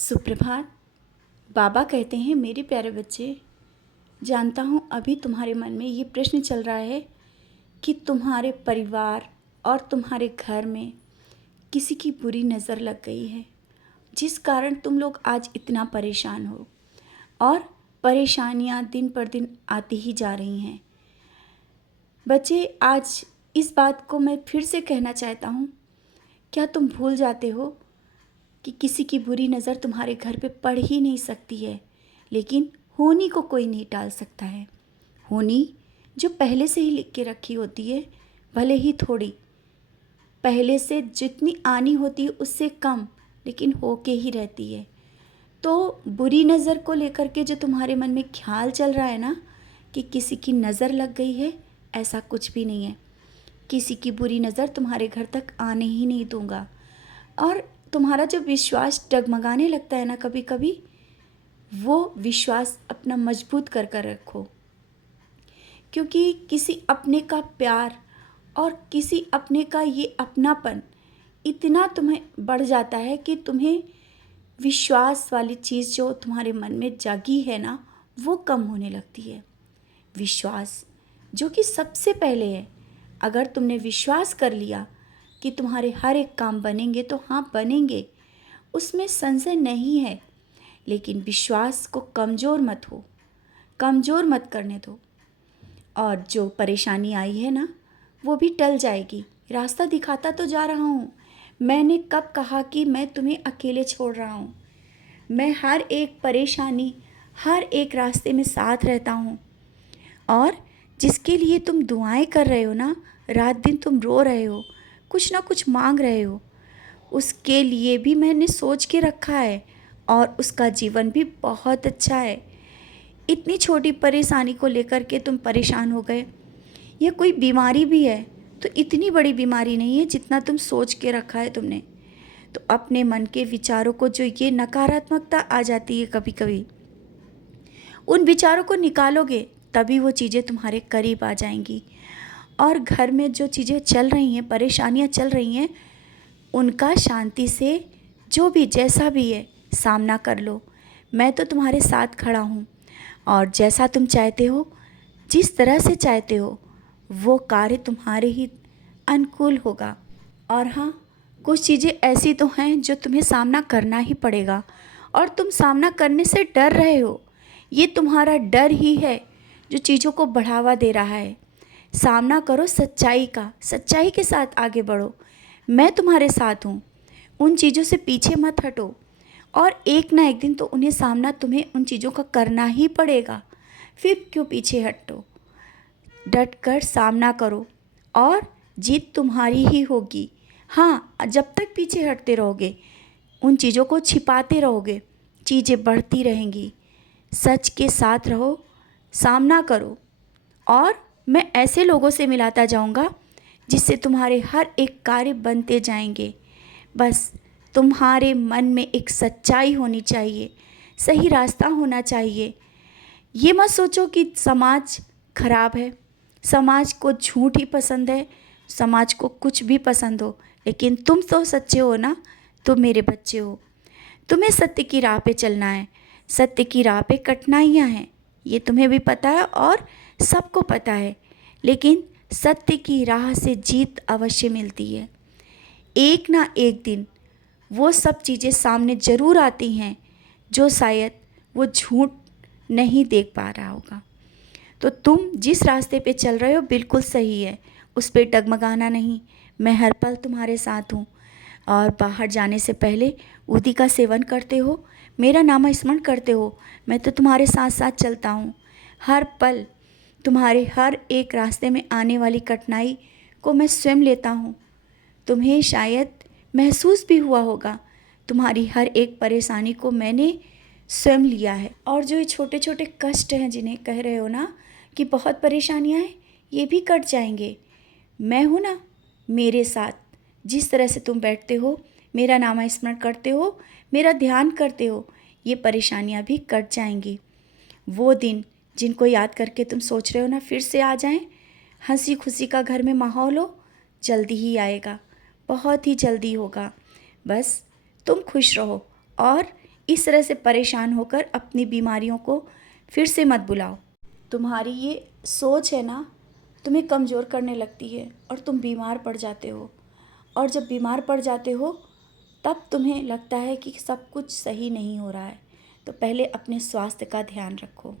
सुप्रभात। बाबा कहते हैं, मेरे प्यारे बच्चे, जानता हूँ अभी तुम्हारे मन में ये प्रश्न चल रहा है कि तुम्हारे परिवार और तुम्हारे घर में किसी की बुरी नज़र लग गई है, जिस कारण तुम लोग आज इतना परेशान हो और परेशानियाँ दिन पर दिन आती ही जा रही हैं। बच्चे, आज इस बात को मैं फिर से कहना चाहता हूँ, क्या तुम भूल जाते हो कि किसी की बुरी नज़र तुम्हारे घर पे पड़ ही नहीं सकती है, लेकिन होनी को कोई नहीं टाल सकता है। होनी जो पहले से ही लिख के रखी होती है, भले ही थोड़ी, पहले से जितनी आनी होती है उससे कम, लेकिन होके ही रहती है। तो बुरी नज़र को लेकर के जो तुम्हारे मन में ख्याल चल रहा है ना कि किसी की नज़र लग गई है, ऐसा कुछ भी नहीं है। किसी की बुरी नज़र तुम्हारे घर तक आने ही नहीं दूंगा। और तुम्हारा जो विश्वास डगमगाने लगता है ना कभी कभी, वो विश्वास अपना मजबूत कर कर रखो, क्योंकि किसी अपने का प्यार और किसी अपने का ये अपनापन इतना तुम्हें बढ़ जाता है कि तुम्हें विश्वास वाली चीज़ जो तुम्हारे मन में जागी है ना, वो कम होने लगती है। विश्वास जो कि सबसे पहले है। अगर तुमने विश्वास कर लिया कि तुम्हारे हर एक काम बनेंगे, तो हाँ बनेंगे, उसमें संशय नहीं है। लेकिन विश्वास को कमज़ोर मत करने दो। और जो परेशानी आई है ना, वो भी टल जाएगी। रास्ता दिखाता तो जा रहा हूँ। मैंने कब कहा कि मैं तुम्हें अकेले छोड़ रहा हूँ? मैं हर एक परेशानी, हर एक रास्ते में साथ रहता हूँ। और जिसके लिए तुम दुआएं कर रहे हो ना, रात दिन तुम रो रहे हो, कुछ ना कुछ मांग रहे हो, उसके लिए भी मैंने सोच के रखा है और उसका जीवन भी बहुत अच्छा है। इतनी छोटी परेशानी को लेकर के तुम परेशान हो गए। यह कोई बीमारी भी है तो इतनी बड़ी बीमारी नहीं है जितना तुम सोच के रखा है तुमने। तो अपने मन के विचारों को, जो ये नकारात्मकता आ जाती है कभी कभी, उन विचारों को निकालोगे तभी वो चीज़ें तुम्हारे करीब आ जाएंगी। और घर में जो चीज़ें चल रही हैं, परेशानियां चल रही हैं, उनका शांति से, जो भी जैसा भी है, सामना कर लो। मैं तो तुम्हारे साथ खड़ा हूँ और जैसा तुम चाहते हो, जिस तरह से चाहते हो, वो कार्य तुम्हारे ही अनुकूल होगा। और हाँ, कुछ चीज़ें ऐसी तो हैं जो तुम्हें सामना करना ही पड़ेगा और तुम सामना करने से डर रहे हो। ये तुम्हारा डर ही है जो चीज़ों को बढ़ावा दे रहा है। सामना करो सच्चाई का, सच्चाई के साथ आगे बढ़ो। मैं तुम्हारे साथ हूँ। उन चीज़ों से पीछे मत हटो और एक ना एक दिन तो उन्हें सामना तुम्हें उन चीज़ों का करना ही पड़ेगा। फिर क्यों पीछे हटो? डट कर सामना करो और जीत तुम्हारी ही होगी। हाँ, जब तक पीछे हटते रहोगे, उन चीज़ों को छिपाते रहोगे, चीज़ें बढ़ती रहेंगी। सच के साथ रहो, सामना करो। और मैं ऐसे लोगों से मिलाता जाऊंगा जिससे तुम्हारे हर एक कार्य बनते जाएंगे। बस तुम्हारे मन में एक सच्चाई होनी चाहिए, सही रास्ता होना चाहिए। ये मत सोचो कि समाज खराब है, समाज को झूठ ही पसंद है, समाज को कुछ भी पसंद हो, लेकिन तुम तो सच्चे हो ना। तुम मेरे बच्चे हो, तुम्हें सत्य की राह पे चलना है। सत्य की राह पे कठिनाइयाँ हैं, ये तुम्हें भी पता है और सबको पता है, लेकिन सत्य की राह से जीत अवश्य मिलती है। एक ना एक दिन वो सब चीज़ें सामने ज़रूर आती हैं जो शायद वो झूठ नहीं देख पा रहा होगा। तो तुम जिस रास्ते पे चल रहे हो बिल्कुल सही है, उस पर डगमगाना नहीं। मैं हर पल तुम्हारे साथ हूँ। और बाहर जाने से पहले उदी का सेवन करते हो, मेरा नाम स्मरण करते हो, मैं तो तुम्हारे साथ साथ चलता हूँ। हर पल तुम्हारे हर एक रास्ते में आने वाली कठिनाई को मैं स्वयं लेता हूँ। तुम्हें शायद महसूस भी हुआ होगा, तुम्हारी हर एक परेशानी को मैंने स्वयं लिया है। और जो ये छोटे छोटे कष्ट हैं जिन्हें कह रहे हो ना कि बहुत परेशानियां हैं, ये भी कट जाएंगे। मैं हूँ ना, मेरे साथ। जिस तरह से तुम बैठते हो, मेरा नाम स्मरण करते हो, मेरा ध्यान करते हो, ये परेशानियां भी कट जाएंगी। वो दिन जिनको याद करके तुम सोच रहे हो ना फिर से आ जाएं, हंसी खुशी का घर में माहौल हो, जल्दी ही आएगा, बहुत ही जल्दी होगा। बस तुम खुश रहो और इस तरह से परेशान होकर अपनी बीमारियों को फिर से मत बुलाओ। तुम्हारी ये सोच है ना, तुम्हें कमज़ोर करने लगती है और तुम बीमार पड़ जाते हो। और जब बीमार पड़ जाते हो तब तुम्हें लगता है कि सब कुछ सही नहीं हो रहा है। तो पहले अपने स्वास्थ्य का ध्यान रखो।